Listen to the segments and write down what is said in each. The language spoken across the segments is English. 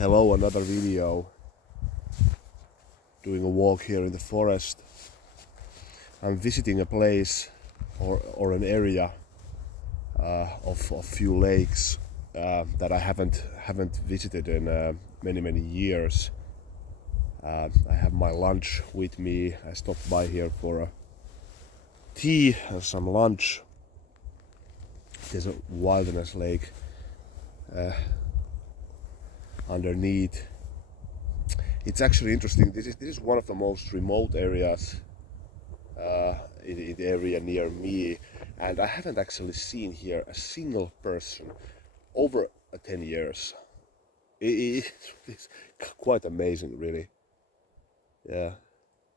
Hello, another video. Doing a walk here in the forest. I'm visiting a place or an area of few lakes that I haven't visited in many years. I have my lunch with me. I stopped by here for a tea and some lunch. There's a wilderness lake underneath. It's actually interesting. This is one of the most remote areas in the area near me, and I haven't actually seen here a single person over 10 years. It's quite amazing, really. Yeah,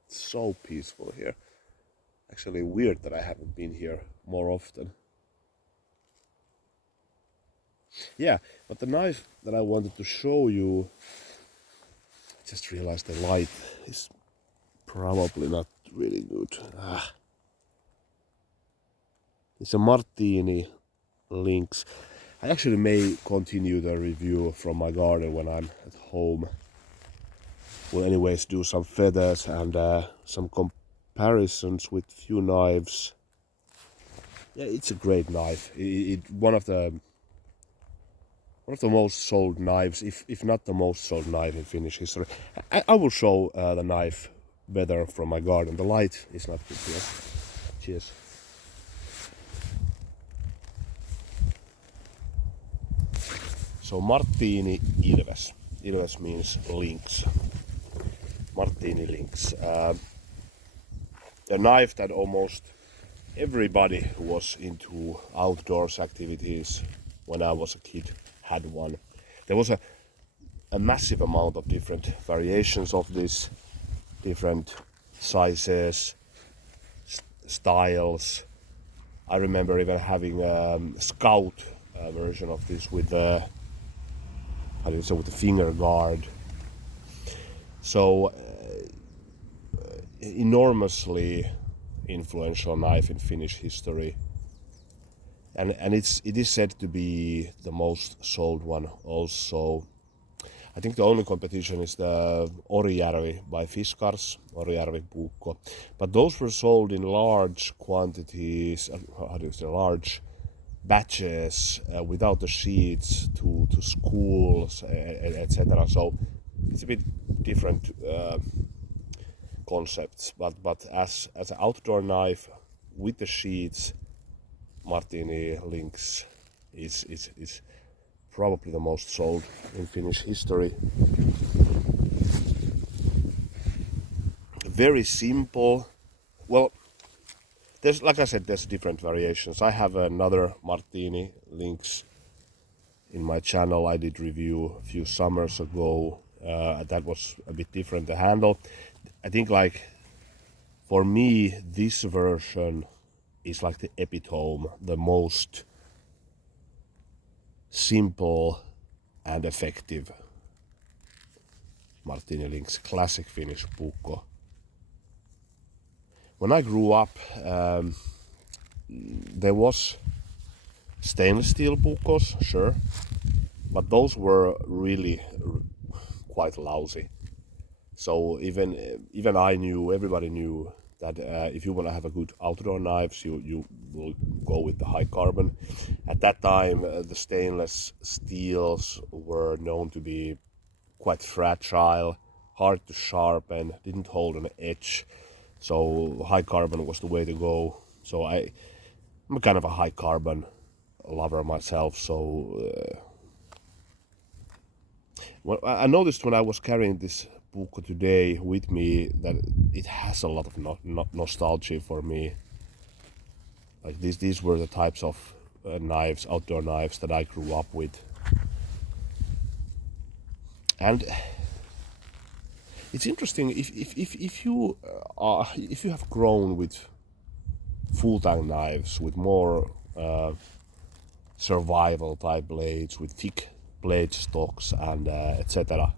it's so peaceful here. Actually weird that I haven't been here more often. Yeah, but the knife that I wanted to show you, I just realized the light is probably not really good. It's a Marttiini Lynx. I actually may continue the review from my garden when I'm at home. We'll anyways do some feathers and some comparisons with few knives. Yeah, it's a great knife. One of the most sold knives, if not the most sold knife in Finnish history. I will show the knife better from my garden. The light is not good here. Cheers. So Marttiini Ilves. Ilves means lynx. Marttiini Lynx. A knife that almost everybody who was into outdoors activities when I was a kid had one. There was a massive amount of different variations of this, different sizes, styles. I remember even having a scout version of this with the with the finger guard. So enormously influential knife in Finnish history. And it is said to be the most sold one also. I think the only competition is the Orijärvi by Fiskars, Orijärvi Puukko. But those were sold in large quantities, large batches without the sheets to schools, etc. So it's a bit different concepts. But as an outdoor knife with the sheets, Marttiini Lynx is probably the most sold in Finnish history. Very simple. Well, there's, like I said, there's different variations. I have another Marttiini Lynx in my channel. I did review a few summers ago. That was a bit different. The handle, I think, like for me, this version is like the epitome, the most simple and effective Marttiini Lynx, classic Finnish puukko. When I grew up, there was stainless steel puukkos, sure, but those were really quite lousy. So even I knew, everybody knew that if you want to have a good outdoor knives, you will go with the high carbon. At that time, the stainless steels were known to be quite fragile, hard to sharpen, didn't hold an edge. So high carbon was the way to go. So I'm kind of a high carbon lover myself. So I noticed when I was carrying this puukko today with me that it has a lot of nostalgia for me. Like these were the types of knives, outdoor knives that I grew up with. And it's interesting if you have grown with full-tang knives with more survival type blades, with thick blade stocks and etc.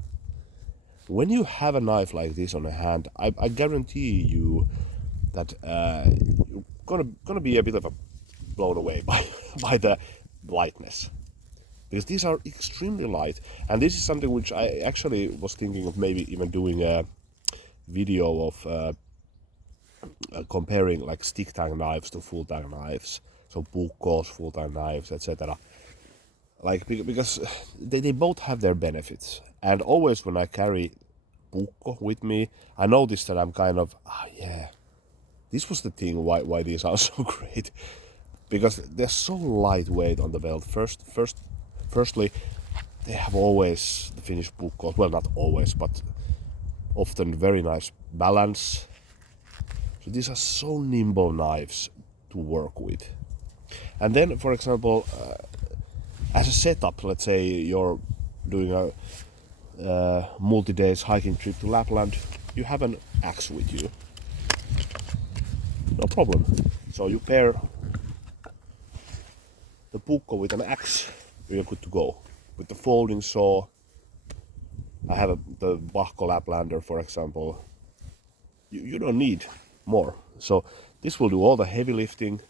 When you have a knife like this on a hand, I guarantee you that you're gonna be a bit of blown away by the lightness. because these are extremely light, and this is something which I actually was thinking of maybe even doing a video of comparing like stick tang knives to full tang knives, so puukko's, full tang knives, etc. Like because they both have their benefits, and always when I carry puukko with me, I notice that I'm kind of yeah, this was the thing why these are so great, because they're so lightweight on the belt. Firstly, they have always the Finnish puukkos, well, not always, but often very nice balance. So these are so nimble knives to work with. And then, for example, as a setup, let's say you're doing a multi-days hiking trip to Lapland, you have an axe with you. No problem. So you pair the puukko with an axe, you're good to go. With the folding saw, I have the Bahko Laplander, for example. You don't need more. So this will do all the heavy lifting.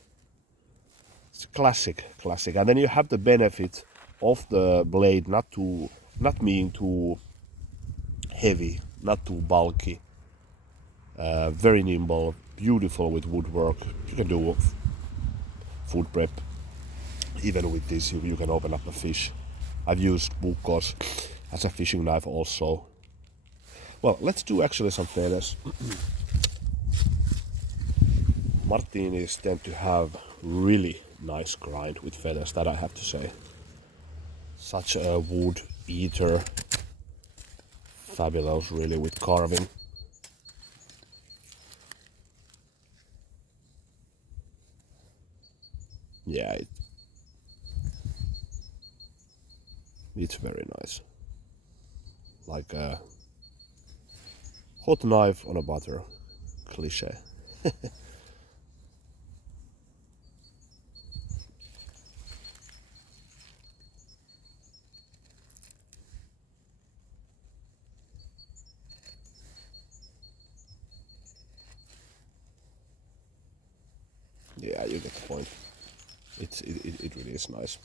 It's classic. And then you have the benefit of the blade not being too heavy, not too bulky. Very nimble, beautiful with woodwork. You can do food prep. Even with this, you can open up a fish. I've used puukkos as a fishing knife also. Well, let's do actually some feathers. Marttiinis tend to have really nice grind with feathers, that I have to say. Such a wood eater. Fabulous really with carving. Yeah, it's very nice. Like a hot knife on a butter. Cliche. Yeah, you get the point. It really is nice.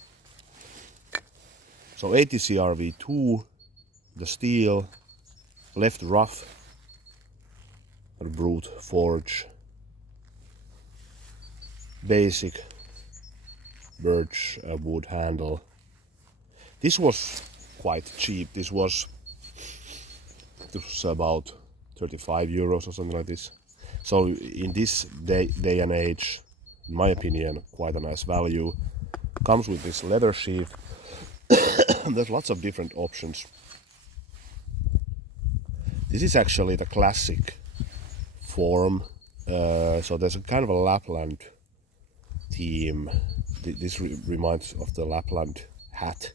So ATCR V2, the steel, left rough, a brute forge, basic birch wood handle. This was quite cheap. This was about 35 euros or something like this. So in this day and age, in my opinion, quite a nice value. Comes with this leather sheath. There's lots of different options. This is actually the classic form. So there's a kind of a Lapland theme. This reminds of the Lapland hat.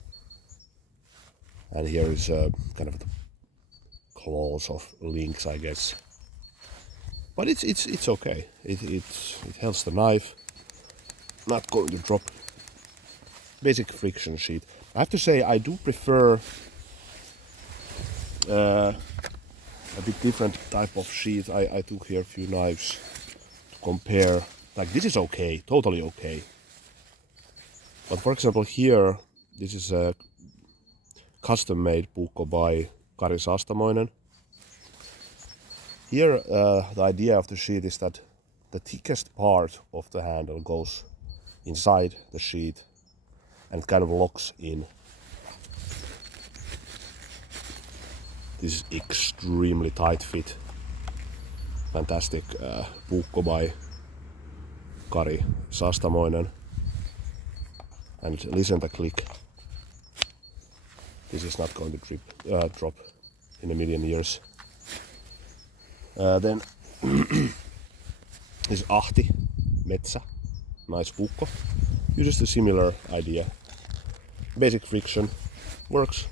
And here is kind of the claws of lynx, I guess. But it's okay. It helps the knife. Not going to drop. Basic friction sheet. I have to say I do prefer a bit different type of sheet. I took here a few knives to compare. Like this is okay, totally okay. But for example here, this is a custom made puukko by Kari Saastamoinen. Here the idea of the sheet is that the thickest part of the handle goes inside the sheet and kind of locks in. This is extremely tight fit. Fantastic puukko by Kari Saastamoinen. And listen to the click. This is not going to drop in a million years. Then this is Ahti Metsä, nice puukko. Uses a similar idea. Basic friction works.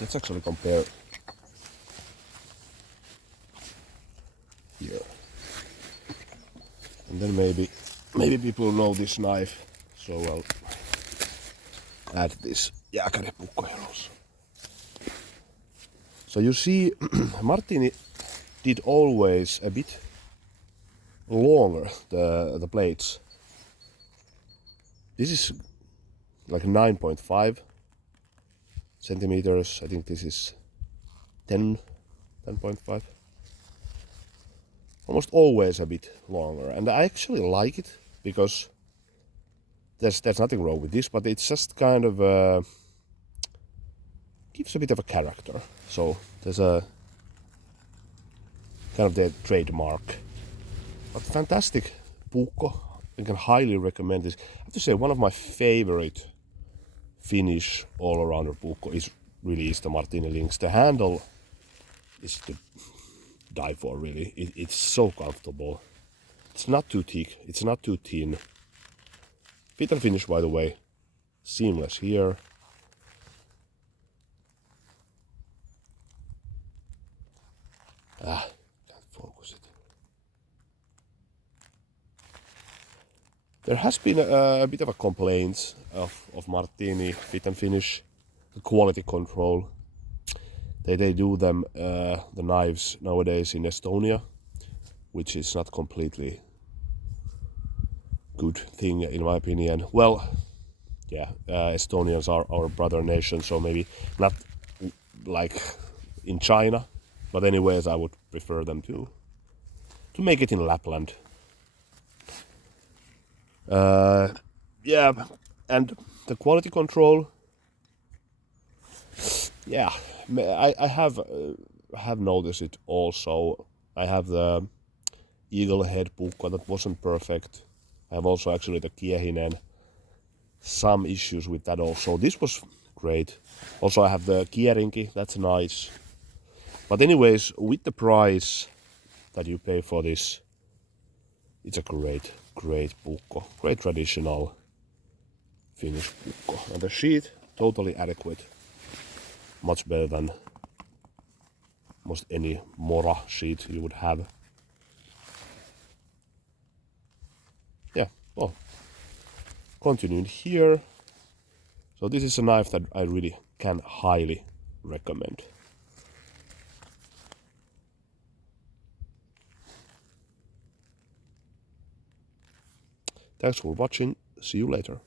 Let's actually compare here. And then maybe people know this knife, so I'll add this jääkäripuukko here also. So you see, Marttiini did always a bit longer the blades. This is like 9.5 centimeters. I think this is 10.5. Almost always a bit longer, and I actually like it because there's nothing wrong with this, but it's just kind of gives a bit of a character. So there's a kind of their trademark. But fantastic puukko. I can highly recommend this. I have to say one of my favorite Finnish all-arounder puukko is the Marttiini Lynx. The handle is to die for, really. It's so comfortable. It's not too thick, it's not too thin. Fit and finish, by the way, seamless here. Can't focus it. There has been a bit of a complaint of Marttiini fit and finish, the quality control. They do them, the knives nowadays in Estonia, which is not completely good thing in my opinion. Well, yeah, Estonians are our brother nation, so maybe not like in China, but anyways, I would prefer them to make it in Lapland. Yeah, and the quality control. Yeah, I have noticed it also. I have the eagle head puukko that wasn't perfect. I have also actually the kiehinen. Some issues with that also. This was great. Also I have the kierinki, that's nice. But anyways, with the price that you pay for this, it's a great puukko. Great traditional Finnish puukko. And the sheet, totally adequate. Much better than almost any Mora sheet you would have. Yeah, well, continuing here. So this is a knife that I really can highly recommend. Thanks for watching. See you later.